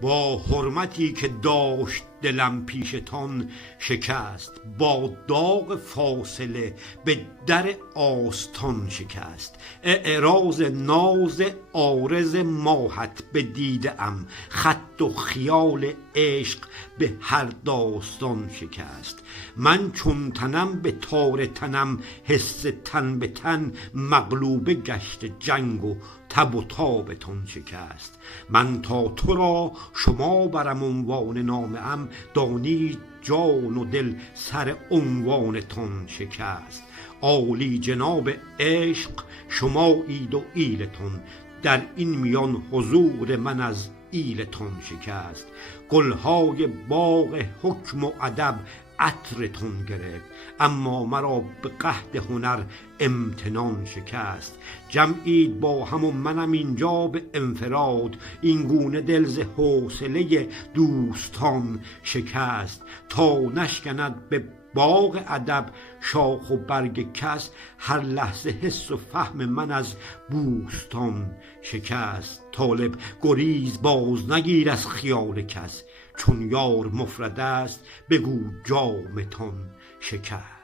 با حرمتی که داشت دلم پیشتان شکست، با داغ فاصله به در آستان شکست. اعراض ناز عارض ماهت بدیده ام، خط و خیال عشق به هر داستان شکست. من چون تنم به تار تنم، حس تن به تن مغلوبه گشت جنگ و تب و تابتان شکست. من تا تو را شما برم عنوان نامه ام، دانید جان و دل سر عنوانتان شکست. عالی جناب عشق شمایید و ایلتون، در این میان حضور من از ایلتان شکست. گلهای باغ حکم و ادب عطرتون گرفت، اما مرا به قحط هنر امتنان شکست. جمعید با هم و منم اینجا به انفراد، این گونه دل ز حوصله دوستان شکست. تا نشکند به باغ ادب شاخ و برگ کس، هر لحظه حس و فهم من از بوستان شکست. طالب گریز باز نگیر از خیال کس، چون یار مفرد است بگو جامتان شکست.